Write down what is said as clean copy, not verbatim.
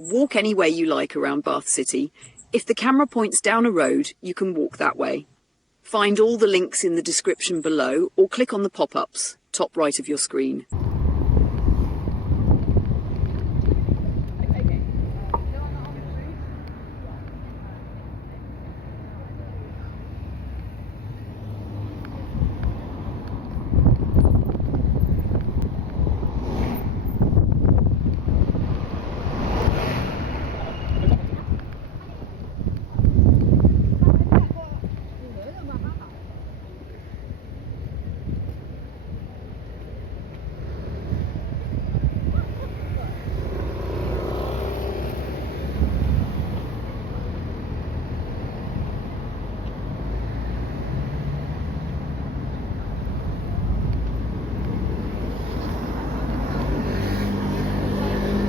Walk anywhere you like around Bath City. If the camera points down a road, you can walk that way. Find all the links in the description below or click on the pop-ups, top right of your screen.